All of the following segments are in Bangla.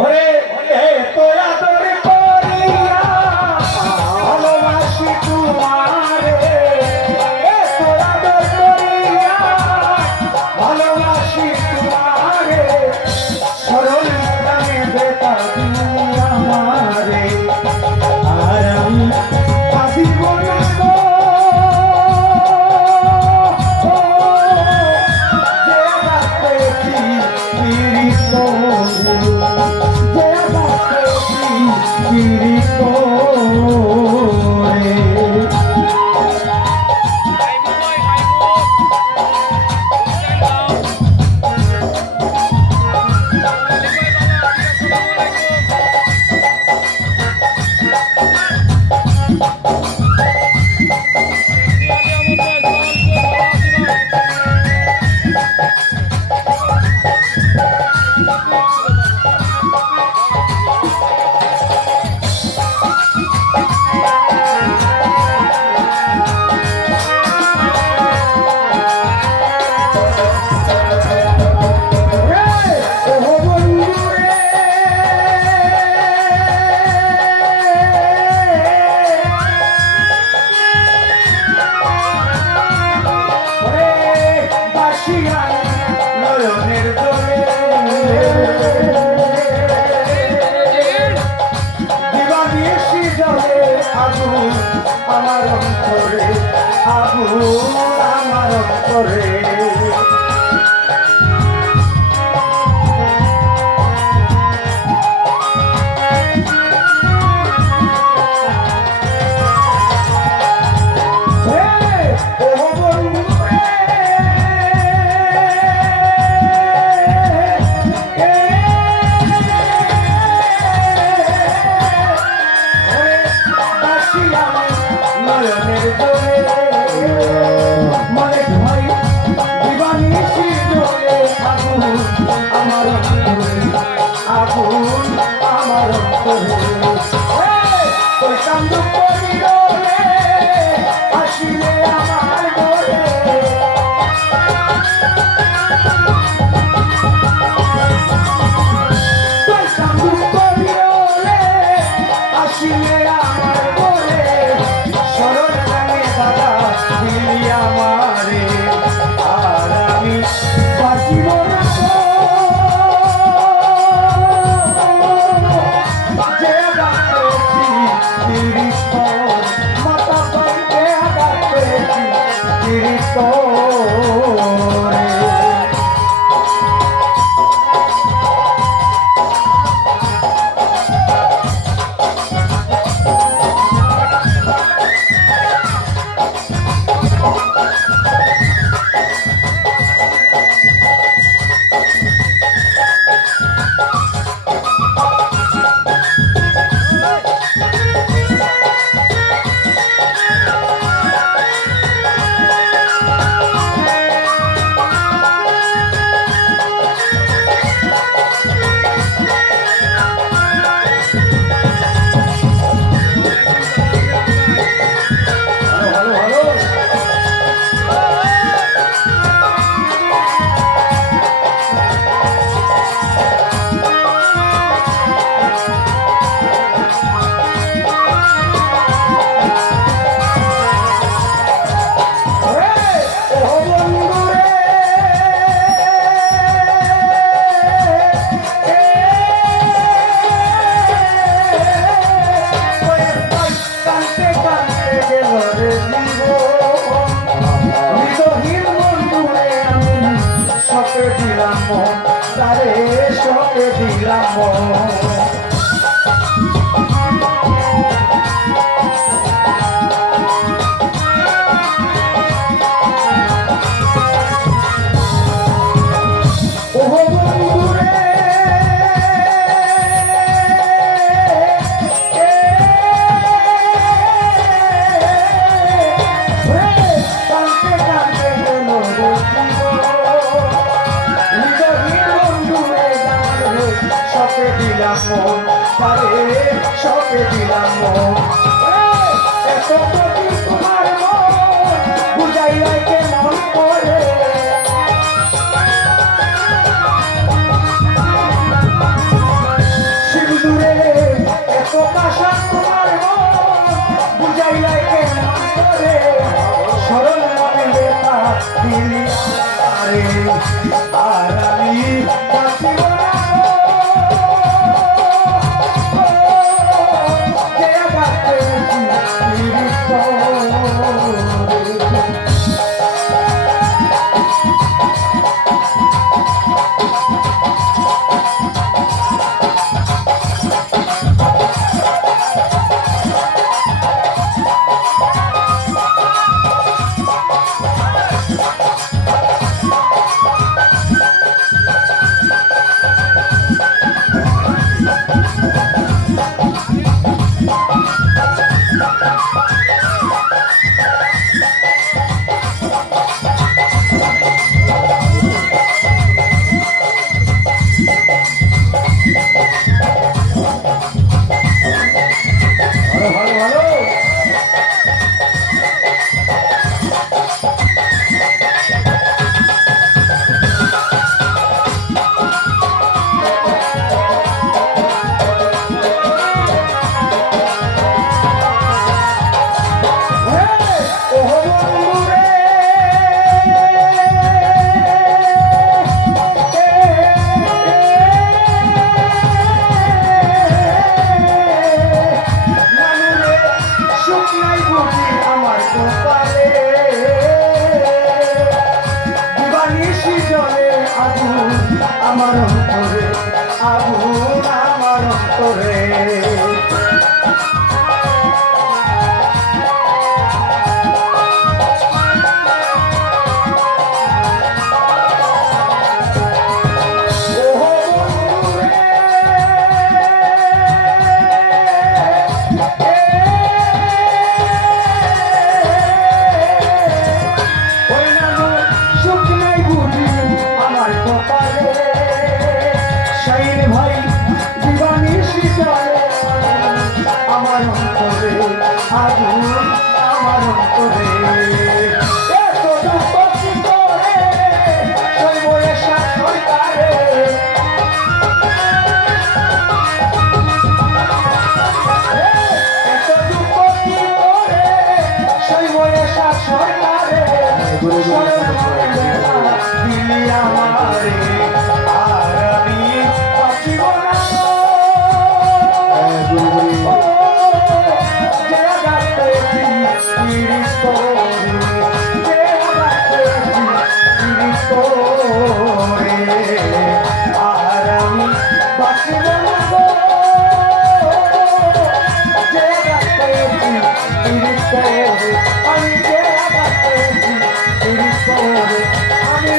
ওরে তোরা তোরে করিয়া ভালোবাসি তোমারে, তোরা তোর করিয়া ভালোবাসি তোমারে, সরল গানে বেতা তুমি আমারে, আর আমি আসিব না গো যে রাখতেছি পীড়িত আমার অন্তরে আগুন, আমার অন্তরে তারে সকে দিলাম তারে সকে দিলাম এত তোমার বুঝাইলাই কেমন করে বাঁচিব না গো, যে আঘাতে পীড়িত করে। ভালো ভালো আমার অন্তরে আগুন আমার অন্তরে ভাই দিবানিশি চলে আমার অন্তরে আগুন আমার অন্তরে এত দুঃখ কি করে সইবয়ে সরকারে এত দুঃখ কি করে সইবয়ে সরকারে দিলি আমারে আর আমি বাঁচিব না যে আঘাতে পীড়িত যে আঘাতে পীড়িত আর আমি বাঁচিব না যে আঘাতে পীড়িত আমি যে আঘাতে পীড়িত আমি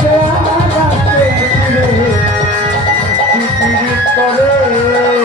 যে আঘাতে পীড়িত করে